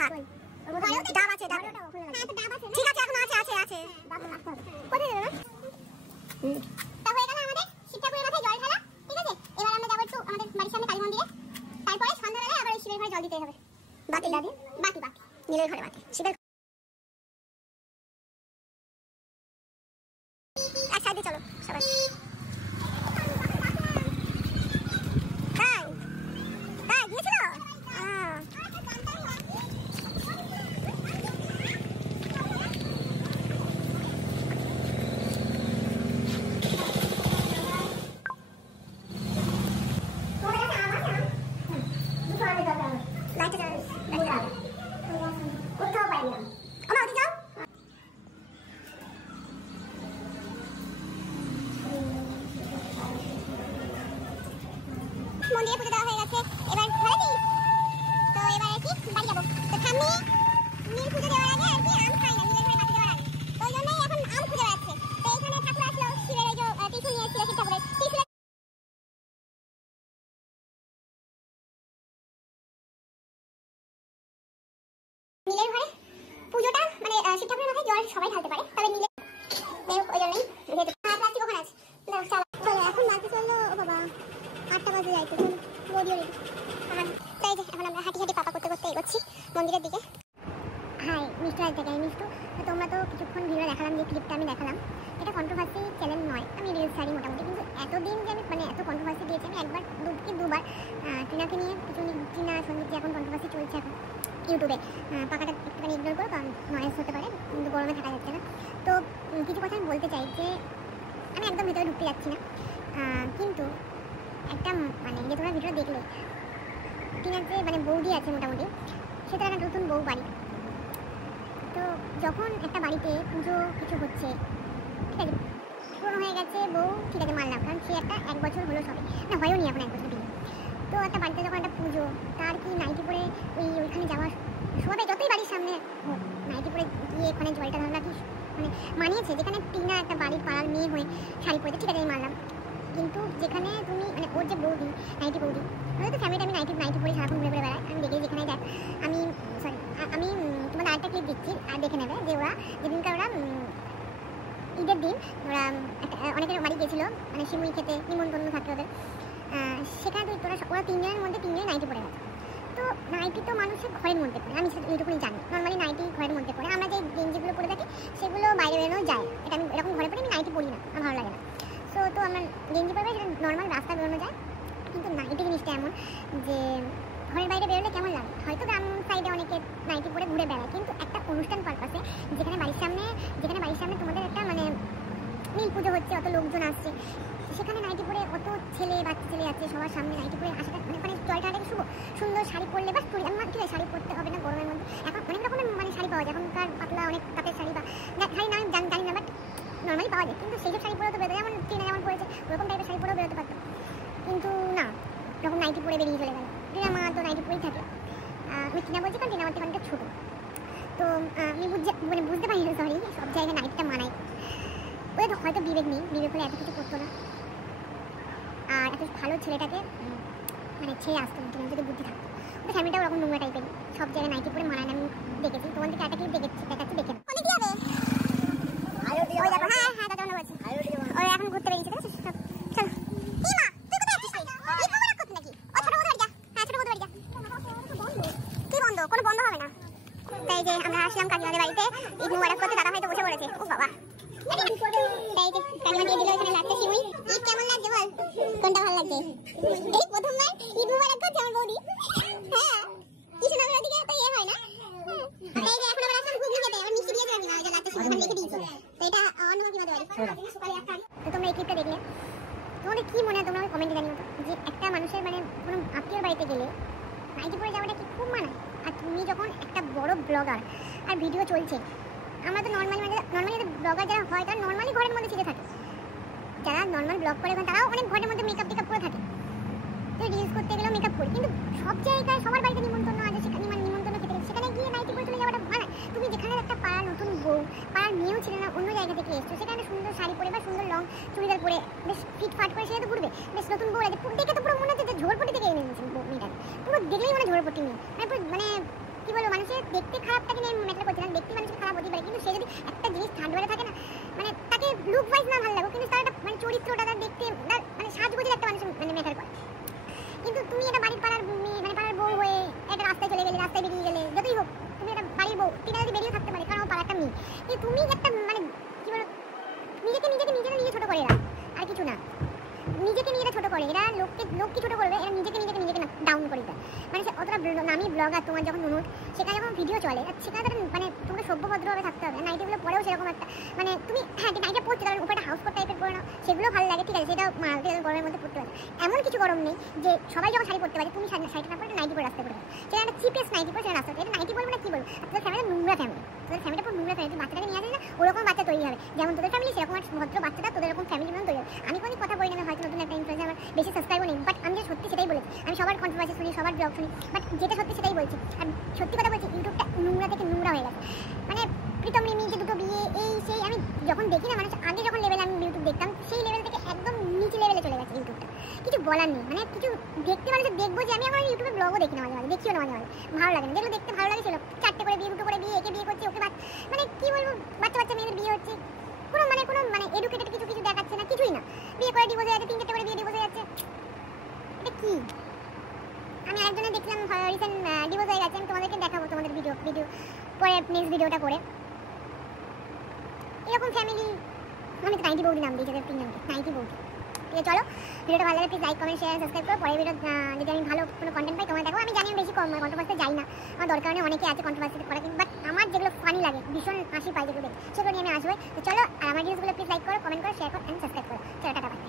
থাক ডাব আছে ডাব ঠিক আছে এখন আছে আছে কোথায় যাবে না তা হয়ে গেল আমাদের শিবঠাকুরের মাথায় জল ঢালা ঠিক আছে এবার আমরা যাবো একটু আমাদের বাড়ির সামনে কালী মন্দিরে তারপরে সন্ধ্যাবেলায় আবার শিবের ঘরে জল দিতে হবে বাকি বাকি বাকি নীলের ঘরে বাকি শিবের একসাথে চলো সবাই তাই গিয়েছিল মন্দিরে পুজো দেওয়া হয়ে গেছে এবার ঘরে দিই তো এবার আর কি বাড়ি যাবো তো ঠাম্মি নীল পুজো দেওয়ার আগে আর কি আম খাই না নীলের ঘরে বাতি দেওয়ার আগে তো ওই জন্যই এখন আম খুঁজে বেড়াচ্ছে তো এখানে ঠাকুর আসলো শিবের এই যে ত্রিশূল নিয়ে এসেছিল শিব ঠাকুরের ত্রিশূল নীলের ঘরে পুজোটা মানে শিব ঠাকুরের মাথায় জল সবাই ঢালতে পারে তবে নীলের ওই জন্যই প্লাস্টিক ওখানে আছে চলো এখন বাড়তে চললো ও বাবা 8টা বাজে যাইতে বডিও রেডি তাই যে এখন আমরা হাঁটি হাঁটি পাপা করতে করতে এগোচ্ছি মন্দিরের দিকে হাই মিষ্টি রাজ থেকে মিষ্টু তোমরা তো কিছুক্ষণ ভিডিও দেখালাম যে ক্লিপটা আমি দেখালাম এটা কন্ট্রোভার্সি চ্যানেল নয় আমি রিলস ছাড়ি মোটামুটি কিন্তু এতদিন যে আমি মানে এত কন্ট্রোভার্সি দিয়েছি আমি একবার দুবার টিনাকে নিয়ে কিছু টিনা সন্দীপ এখন কন্ট্রোভার্সি চলছে এখন ইউটিউবে পাকাটা একটুখানি ইগনোর করো কারণ নয়েজ হতে পারে কিন্তু গরমে থাকা যাচ্ছে না তো কিছু কথা আমি বলতে চাই যে আমি একদম ভেতরে ঢুকতে যাচ্ছি না কিন্তু একটা মানে যে তোমরা ভিডিও দেখলে টিনার যে মানে বৌদি আছে মোটামুটি সেটা একটা নতুন বউ বাড়ি তো যখন একটা বাড়িতে পুজো কিছু হচ্ছে ঠিক আছে পুরনো হয়ে গেছে বউ ঠিক আছে মানলাম কারণ সে একটা 1 বছর হলো সবে না হয়ও নি এখন 1 বছর বিয়ে তো একটা বাড়িতে যখন একটা পুজো তার কি নাইটি পরে ওইখানে যাওয়ার সবাই যতই বাড়ির সামনে হোক নাইটি পরে গিয়ে ওখানে জলটা ঢালা কি মানে মানিয়েছে যেখানে টিনা একটা বাড়ির পাড়ার মেয়ে হয়ে শাড়ি পরেছে ঠিক আছে আমি মানলাম কিন্তু যেখানে তুমি মানে ওর যে বৌদি নাইটি বৌদি ওদের তো ফ্যামিলি আমি নাইটি পরে সারাক্ষণ ঘুরে ঘুরে বেড়াই আমি দেখি যেখানে দেখ আমি তোমাদের আরেকটা ক্লিপ দিচ্ছি আর দেখে নেবে যে ওরা যেদিনকার ওরা ঈদের দিন ওরা অনেকের বাড়ি গেছিলো মানে শিমুই খেতে নিমন্ত্রণ থাকে ওদের সেখানে তো ওরা 3 জনের মধ্যে 3 জনে নাইটি পরে গেছে তো নাইটি তো মানুষের ঘরের মধ্যে পড়ে আমি সেটা এইটুকুনি জানি নর্মালি নাইটি ঘরের মধ্যে পড়ে আমরা যে গেঞ্জিগুলো পরে থাকি সেগুলো বাইরে বেরোনো যায় এটা আমি এরকম ঘরে পরে আমি নাইটি পরি না আমার ভালো লাগে না তো আমরা গেঞ্জি পরবে যেটা নর্মাল রাস্তা বেরোনো যায় কিন্তু নাইটি জিনিসটা এমন যে ঘরের বাইরে বেরোলে কেমন লাগে হয়তো গ্রাম সাইডে অনেকে নাইটি পরে ঘুরে বেড়ায় কিন্তু একটা অনুষ্ঠান পারপাসে যেখানে বাড়ির সামনে তোমাদের একটা মানে নীল পুজো হচ্ছে অত লোকজন আসছে সেখানে নাইটি পরে অত বাচ্চা ছেলে আছে সবার সামনে নাইটি পরে আসাটা মানে জল ঢালাটাকে শুভ সুন্দর শাড়ি পরলে বা আমার ঠিক আছে শাড়ি পরতে হবে না গরমের মধ্যে এখন অনেক রকমের মানে শাড়ি পাওয়া যায় এখনকার পাতলা অনেক কাপের শাড়ি বা শাড়ি না আমি জানি না বাট নর্মালি পাওয়া যায় কিন্তু সেইসব শাড়ি পরেও তো বেরোতে যেমন টিনা যেমন পরেছে ওরকম টাইপের শাড়ি পরেও বেরোতে পারতো কিন্তু না যখন নাইটি পরে বেরিয়ে চলে গেল টিনা মা তো নাইটি পরেই থাকে আমি টিনা বলছি কারণ টিনা আমার থেকে অনেকটা ছোটো তো আমি বুঝতে পারি না সরি সব জায়গায় নাইটটা মানাই ওদের হয়তো বিবেক নেই বিবেক হলে এত কিছু করতো না আর এত ভালো ছেলেটাকে মানে ছেড়ে আসতো না যদি বুদ্ধি থাকতো ওদের ফ্যামিলিটাও ওরকম নোংরা টাইপের সব জায়গায় নাইটি পরে মানায় আমি দেখেছি তোমার দিকে একটা ক্লিপ দেখাচ্ছি দেখে ওরা এখন ঘুরতে বেরিয়েছে চলো কি বন্ধ কোনো বন্ধ হবে না তাই যে আমরা আসলাম কাকিমাদের বাড়িতে ঈদ মুবারক করতে দাদা হয়তো বসে পড়েছে ও বাবা তাই যে কাকিমা দিয়ে দিল এখানে লাগছে শিমুই ঈদ কেমন লাগছে বল কোনটা ভালো লাগছে এই প্রথমবার ঈদ মুবারক করছে আমার বৌদি হ্যাঁ কৃষ্ণনগরের দিকে তো হয় না তাই যে এখন আমরা আসলাম ঘুগনি খেতে আমার মিষ্টি দিয়েছে আমি না ওই যে লাগছে শিমুই লিখে দিয়েছি তো এটা অন্য কিমাদের বাড়ি তো তোমরা এই ক্লিপটা দেখলে তোমাদের কি মনে হয় তোমরা আমাকে কমেন্টে জানিও তো যে একটা মানুষের মানে কোনো আত্মীয়র বাড়িতে গেলে নাইটি পরে যাওয়াটা কি খুব মানায় আর তুমি যখন একটা বড় ব্লগার আর ভিডিও চলছে আমরা তো নর্মালি ব্লগার যারা হয় তারা নর্মালি ঘরের মধ্যে ছিঁড়ে থাকে যারা নর্মাল ব্লগ করে তারাও অনেক ঘরের মধ্যে মেকআপ টেকআপ করে থাকে তো রিলস করতে গেলেও মেকআপ করি কিন্তু সব জায়গায় সবার বাড়িতে নিমন্ত্রণ আছে সেখানে মানে নিমন্ত্রণ খেতে সেখানে গিয়ে নাইটি পরে চলে যাওয়াটা মানায় তুমি যেখানে একটা পাড়ার নতুন বউ পাড়ার মেয়েও ছিল না অন্য জায়গা থেকে এসছো সেখানে সুন্দর শাড়ি পরে বা সুন্দর লং চুড়িদার পরে বেশ ফিটফাট করে সেটা তো ঘুরবে বেশ নতুন বউ আছে দেখে তো পুরো মনে হচ্ছে যে ঝোরপটি থেকে এনে নিয়েছেন মেয়েটা পুরো দেখলেই মানে ঝোরপটি নিয়ে মানে কি বলবো, মানুষের দেখতে খারাপটাকে নিয়ে আমি ম্যাটার করছি না, দেখতে মানুষের খারাপ হতেই পারে, কিন্তু সে যদি একটা জিনিস থার্ড ওয়ালে থাকে না, মানে তাকে লুক ওয়াইজ না ভালো লাগো, কিন্তু তার একটা মানে চরিত্রটা তার দেখতে মানে সাজগোজের একটা মানুষ মানে ম্যাটার করে। কিন্তু তুমি এটা বাড়ির পাড়ার মানে পাড়ার বউ হয়ে একটা রাস্তায় চলে গেলে, রাস্তায় বেরিয়ে গেলে, যতই হোক তুমি একটা বাড়ির বউ, টিনা যদি বেরিয়ে থাকতে পারে কারণ আমার পাড়া একটা মেয়ে, কিন্তু তুমি একটা মানে কি বলো, নিজে ছোট করে এরা, আর কিছু না, নিজেকে নিজেরা ছোট করে এরা, লোক কি ছোট করবে, এরা নিজেকে ডাউন করে দেয়। মানে অতটা নামি ব্লগার তোমার যখন নুনুট, সেখানে যখন ভিডিও চলে সেখানে তারা মানে তোমাকে সভ্যভদ্রভাবে থাকতে হবে। নাইটিগুলো পরেও সেরকম একটা মানে তুমি হ্যাঁ নাইটে পড়তে কারণ উপরে হাউস কোট টাইপের পরে নাও, সেগুলো ভালো লাগে, ঠিক আছে, সেটা মালতে গরমের মধ্যে পড়তে পারে, এমন কিছু গরম নেই যে সবাই যখন শাড়ি পড়তে পারে তুমি শাড়িটা না পরে নাইটি পরে রাস্তায় পড়বে, সেটা একটা চিপেস্ট নাইটি পরে সেটা রাস্তা, এটা নাইটি বলবো না, কি বলবো, তোদের ফ্যামিলি নোংরা ফ্যামিলি, তোদের ফ্যামিলিটা পুরো নোংরা ফ্যামিলি, বাচ্চাটাকে নিয়ে আসে না ওরকম বাচ্চা তৈরি হবে, যেমন তোদের ফ্যামিলি সেরকম একটা ভদ্র বাচ্চাটা তোদের এরকম ফ্যামিলি মতন তৈরি হবে। আমি কোনো কথা বলি না, হয়তো নতুন একটা ইনফ্লুয়েন্সার, আমার বেশি সাবস্ক্রাইবও নেই, বাট আমি যে সত্যি সেটাই বলেছি, আমি সবার কন্ট্রোভার্সি শুনি, সবার ব্লগ শুনি, বাট যেটা সত্যি সেটাই বলছি। আর সত্যি কথা বলছি, ইউটিউবটা নোংরা থেকে নোংরা হয়ে গেছে। মানে প্রীতম রিমি যে দুটো বিয়ে এই সেই, আমি যখন দেখি না মানুষ আগে যখন লেভেলে আমি ইউটিউব দেখতাম, সেই লেভেল থেকে একদম নিচে লেভেলে চলে গেছে ইউটিউবটা, কিছু বলার নেই। মানে কিছু দেখতে মানুষ দেখবো যে আমি এখন ইউটিউবে ব্লগও দেখি না, মাঝে মাঝে দেখিও না, মাঝে মাঝে ভালো লাগে না, যেগুলো দেখতে ভালো লাগে ছিল, 4টে করে বিয়ে, 2টো করে বিয়ে, একে বিয়ে করছে ওকে মানে কি বলবো, বাচ্চা মেয়েদের বিয়ে হচ্ছে, কোনো মানে এডুকেটেড কিছু দেখাচ্ছে না, কিছুই না, বিয়ে করে ডিভোর্স হয়ে যাচ্ছে, 3-4টে করে বিয়ে ডিভোর্স হয়ে যাচ্ছে, এটা কি? আমি আরেকজনের দেখলাম রিসেন্ট ডিভোর্স হয়ে গেছে, আমি তোমাদেরকে দেখাবো, তোমাদের ভিডিও পরে নেক্সট ভিডিওটা করে। এরকম ফ্যামিলি আমি তো নাইটি বৌদি নাম দিয়েছি এদের 3 জনকে, নাইটি বৌদি। ঠিক আছে, চলো ভিডিওটা ভালো লাগে please like comment share subscribe করো। পরের ভিডিও যদি আমি ভালো কোনো কন্টেন্ট পাই তোমরা দেখো। আমি জানি আমি বেশি কন্ট্রোভার্সি যাই না, আমার দরকার নেই, অনেকে আছে কন্ট্রোভার্সি করা, বাট আমার যেগুলো ফানি লাগে, ভীষণ হাসি পাই যেগুলো দেখি, সেগুলো নিয়ে আমি আসবো। তো চলো, আর আমার ভিডিওগুলো প্লিজ লাইক করো, কমেন্ট করো, শেয়ার করো এন্ড সাবস্ক্রাইব করো। চলো, টাটা, বাই।